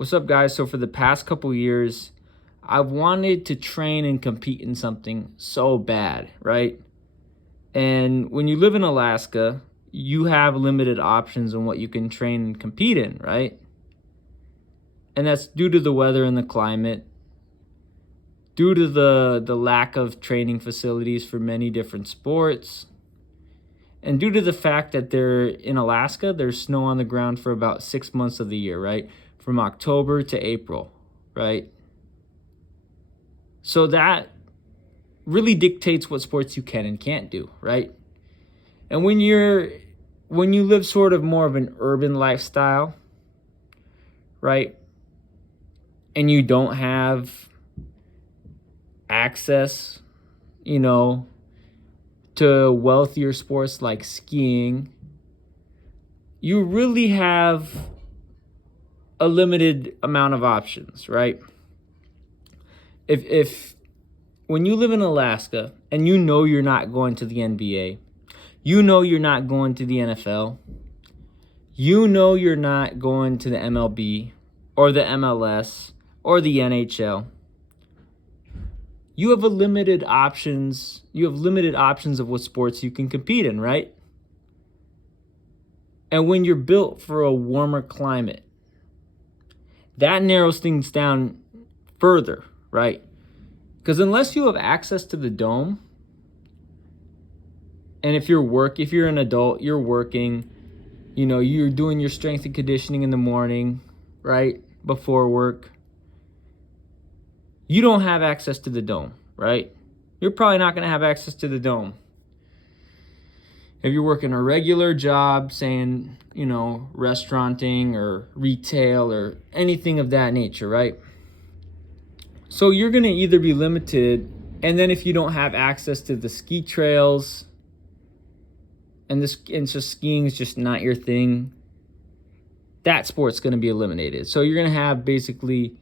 What's up, guys? So for the past couple years, I've wanted to train and compete in something so bad, right? And when you live in Alaska, you have limited options on what you can train and compete in, right? And that's due to the weather and the climate, due to the lack of training facilities for many different sports, and due to the fact that in Alaska, there's snow on the ground for about 6 months of the year, right? From October to April, right? So that really dictates what sports you can and can't do, right? And when you live sort of more of an urban lifestyle, right? And you don't have access, to wealthier sports like skiing, you really have a limited amount of options, right? If when you live in Alaska and you know you're not going to the NBA, you know you're not going to the NFL, you know you're not going to the MLB or the MLS or the NHL, you have limited options of what sports you can compete in, right? And when you're built for a warmer climate, that narrows things down further, right? Because unless you have access to the dome, and if you're an adult, you're working, you're doing your strength and conditioning in the morning, right? Before work, you don't have access to the dome, right? You're probably not going to have access to the dome. If you're working a regular job, saying, restauranting or retail or anything of that nature, right? So you're going to either be limited, and then if you don't have access to the ski trails, and skiing is just not your thing, that sport's going to be eliminated. So you're going to have basically,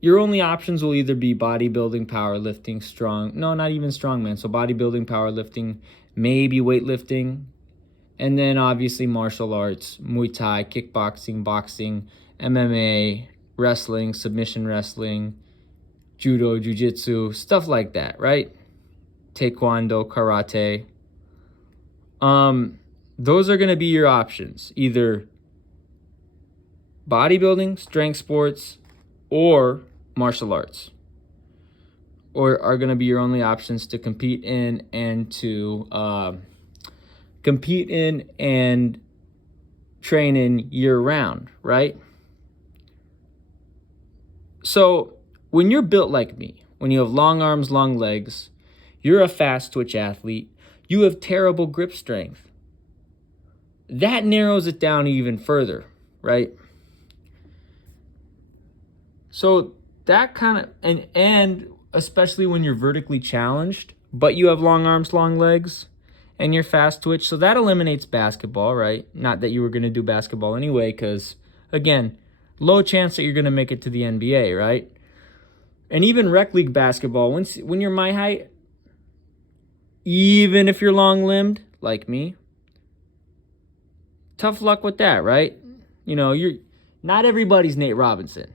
your only options will either be bodybuilding, powerlifting, not even strongman. So bodybuilding, powerlifting, maybe weightlifting, and then obviously martial arts, Muay Thai, kickboxing, boxing, MMA, wrestling, submission wrestling, judo, Jiu-Jitsu, stuff like that, right? Taekwondo, karate. Those are going to be your options. Either bodybuilding, strength sports, or martial arts, or are going to be your only options to compete in and train in year round, right? So when you're built like me, when you have long arms, long legs, you're a fast twitch athlete, you have terrible grip strength, that narrows it down even further, right? So that kind of, and especially when you're vertically challenged, but you have long arms, long legs, and you're fast twitch, so that eliminates basketball, right? Not that you were going to do basketball anyway, because, again, low chance that you're going to make it to the NBA, right? And even rec league basketball, when you're my height, even if you're long-limbed, like me, tough luck with that, right? Not everybody's Nate Robinson.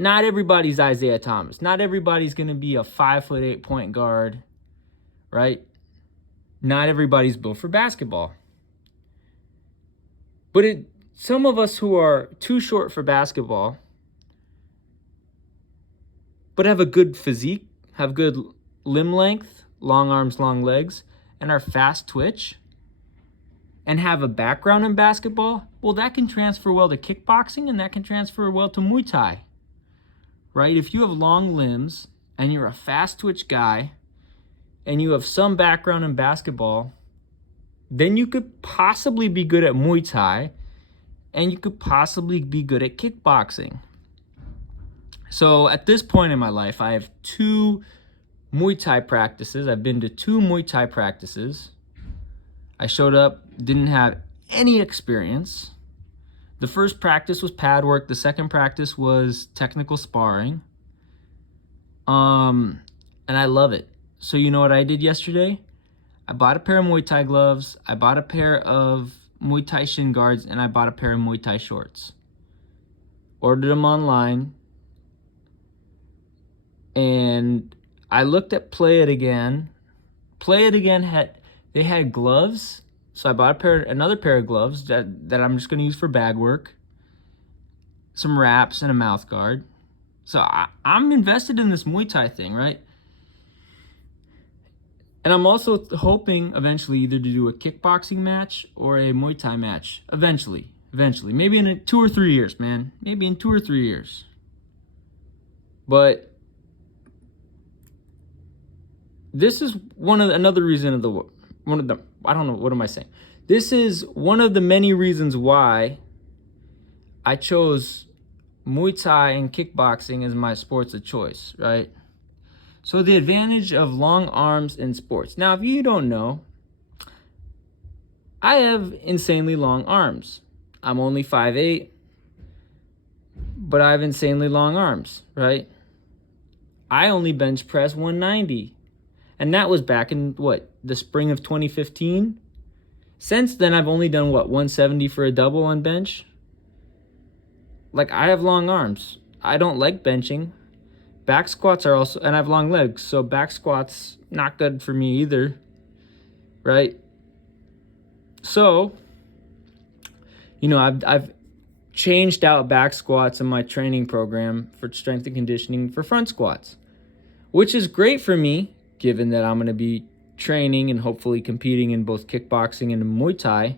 Not everybody's Isaiah Thomas. Not everybody's going to be a 5'8" point guard, right? Not everybody's built for basketball. But some of us who are too short for basketball, but have a good physique, have good limb length, long arms, long legs, and are fast twitch, and have a background in basketball, well, that can transfer well to kickboxing, and that can transfer well to Muay Thai, right? If you have long limbs and you're a fast twitch guy and you have some background in basketball, then you could possibly be good at Muay Thai and you could possibly be good at kickboxing. So at this point in my life, I have 2 Muay Thai practices. I've been to 2 Muay Thai practices. I showed up, didn't have any experience. The first practice was pad work. The second practice was technical sparring. And I love it. So you know what I did yesterday? I bought a pair of Muay Thai gloves. I bought a pair of Muay Thai shin guards, and I bought a pair of Muay Thai shorts. ordered them online, and I looked at Play It Again. Play It Again had gloves, so I bought another pair of gloves that I'm just going to use for bag work, some wraps, and a mouth guard. So I'm invested in this Muay Thai thing, right? And I'm also hoping eventually either to do a kickboxing match or a Muay Thai match. Eventually. Maybe in 2 or 3 years, man. Maybe in 2 or 3 years. But this is another reason I don't know, what am I saying? This is one of the many reasons why I chose Muay Thai and kickboxing as my sports of choice, right? So the advantage of long arms in sports. Now, if you don't know, I have insanely long arms. I'm only 5'8", but I have insanely long arms, right? I only bench press 190. And that was back in, the spring of 2015? Since then, I've only done, 170 for a double on bench? Like, I have long arms. I don't like benching. Back squats are also, and I have long legs, so back squats, not good for me either, right? So, I've changed out back squats in my training program for strength and conditioning for front squats, which is great for me, given that I'm going to be training and hopefully competing in both kickboxing and Muay Thai.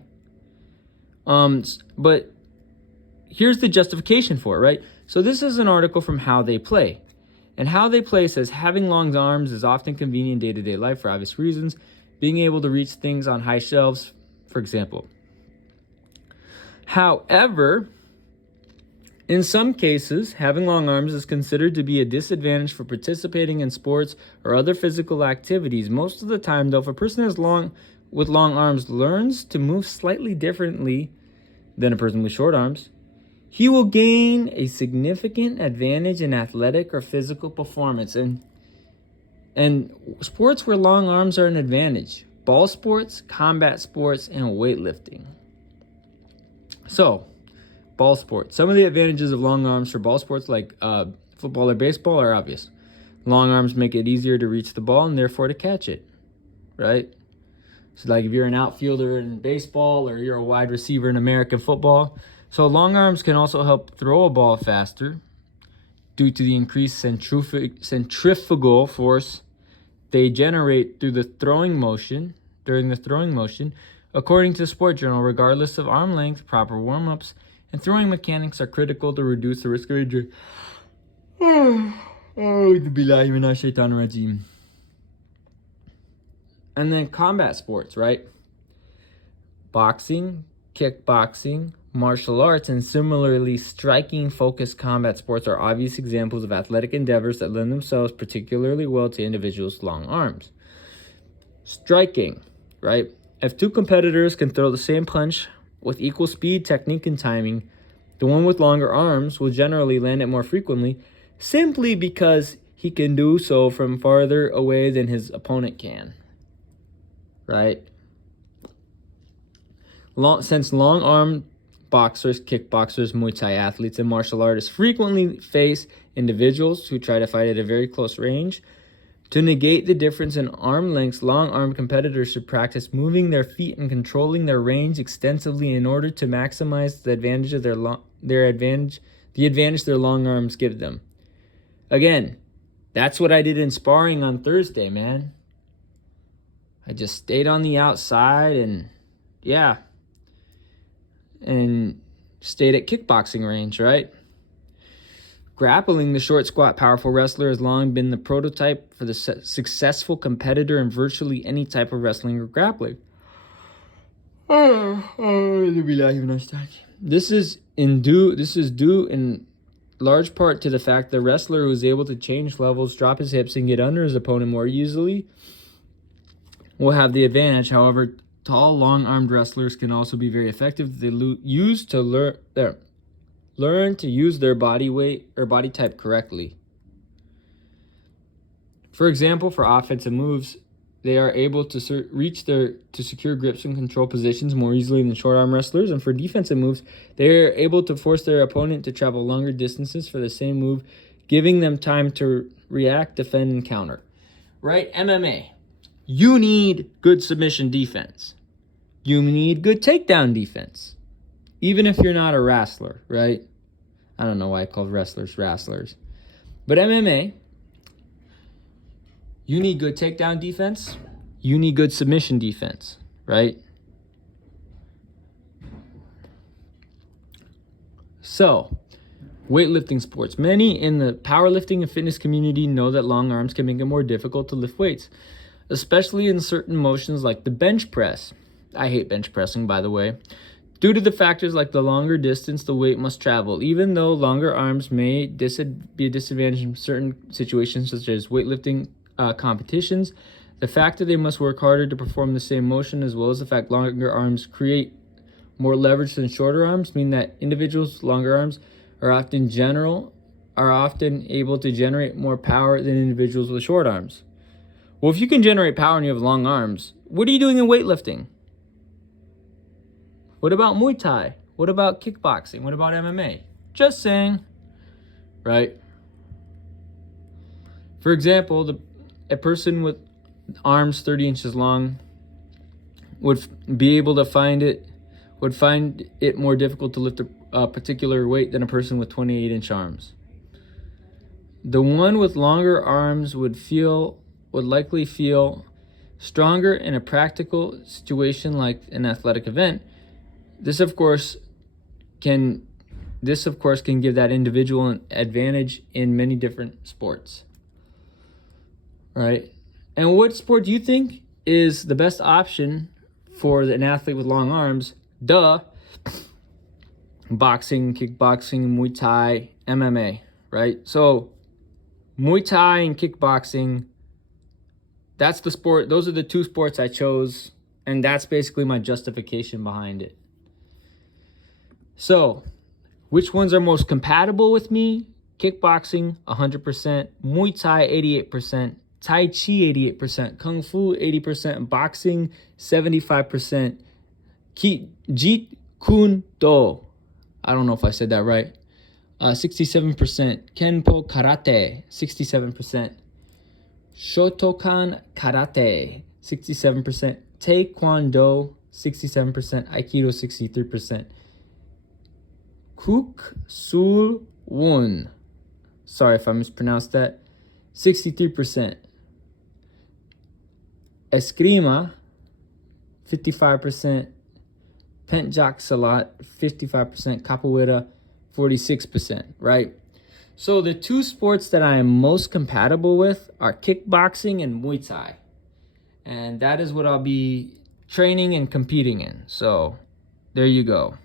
But here's the justification for it, right? So this is an article from How They Play. And How They Play says, having long arms is often convenient in day-to-day life for obvious reasons. Being able to reach things on high shelves, for example. However, in some cases, having long arms is considered to be a disadvantage for participating in sports or other physical activities. Most of the time, though, if a person with long arms learns to move slightly differently than a person with short arms, he will gain a significant advantage in athletic or physical performance. And sports where long arms are an advantage: ball sports, combat sports, and weightlifting. So, ball sports. Some of the advantages of long arms for ball sports like football or baseball are obvious. Long arms make it easier to reach the ball and therefore to catch it, right? So like if you're an outfielder in baseball or you're a wide receiver in American football. So long arms can also help throw a ball faster due to the increased centrifugal force they generate during the throwing motion. According to Sport Journal, regardless of arm length, proper warm-ups and throwing mechanics are critical to reduce the risk of injury. And then combat sports, right? Boxing, kickboxing, martial arts, and similarly striking-focused combat sports are obvious examples of athletic endeavors that lend themselves particularly well to individuals with long arms. Striking, right? If two competitors can throw the same punch with equal speed, technique, and timing, the one with longer arms will generally land it more frequently, simply because he can do so from farther away than his opponent can, right? Since long-armed boxers, kickboxers, Muay Thai athletes, and martial artists frequently face individuals who try to fight at a very close range, to negate the difference in arm lengths, long-armed competitors should practice moving their feet and controlling their range extensively in order to maximize the advantage of the advantage their long arms give them. Again, that's what I did in sparring on Thursday, man. I just stayed on the outside and stayed at kickboxing range, right? Grappling, the short, squat, powerful wrestler, has long been the prototype for the successful competitor in virtually any type of wrestling or grappling. This is due in large part to the fact the wrestler who is able to change levels, drop his hips, and get under his opponent more easily will have the advantage. However, tall, long-armed wrestlers can also be very effective. They learn to use their body weight or body type correctly. For example, for offensive moves, they are able to secure grips and control positions more easily than short arm wrestlers. And for defensive moves, they are able to force their opponent to travel longer distances for the same move, giving them time to react, defend, and counter. Right? MMA. You need good submission defense. You need good takedown defense. Even if you're not a wrestler, right? I don't know why I called wrestlers. But MMA, you need good takedown defense. You need good submission defense, right? So, weightlifting sports. Many in the powerlifting and fitness community know that long arms can make it more difficult to lift weights, especially in certain motions like the bench press. I hate bench pressing, by the way. Due to the factors like the longer distance the weight must travel, even though longer arms may be a disadvantage in certain situations such as weightlifting competitions, the fact that they must work harder to perform the same motion, as well as the fact longer arms create more leverage than shorter arms, mean that individuals with longer arms are often able to generate more power than individuals with short arms. Well, if you can generate power and you have long arms, what are you doing in weightlifting? What about Muay Thai? What about kickboxing? What about MMA? Just saying, right? For example, a person with arms 30 inches long would find it more difficult to lift a particular weight than a person with 28-inch arms. The one with longer arms would likely feel stronger in a practical situation like an athletic event. This of course can give that individual an advantage in many different sports. Right? And what sport do you think is the best option for an athlete with long arms? Boxing, kickboxing, Muay Thai, MMA, right? So Muay Thai and kickboxing, that's the sport. Those are the two sports I chose, and that's basically my justification behind it. So, which ones are most compatible with me? Kickboxing, 100%. Muay Thai, 88%. Tai Chi, 88%. Kung Fu, 80%. Boxing, 75%. Jeet Kune Do, I don't know if I said that right. 67%. Kenpo Karate, 67%. Shotokan Karate, 67%. Taekwondo, 67%. Aikido, 63%. Kuk Sul Won, sorry if I mispronounced that, 63%. Eskrima, 55%. Penjak Salat, 55%. Capoeira, 46%, right? So the two sports that I am most compatible with are kickboxing and Muay Thai. And that is what I'll be training and competing in. So there you go.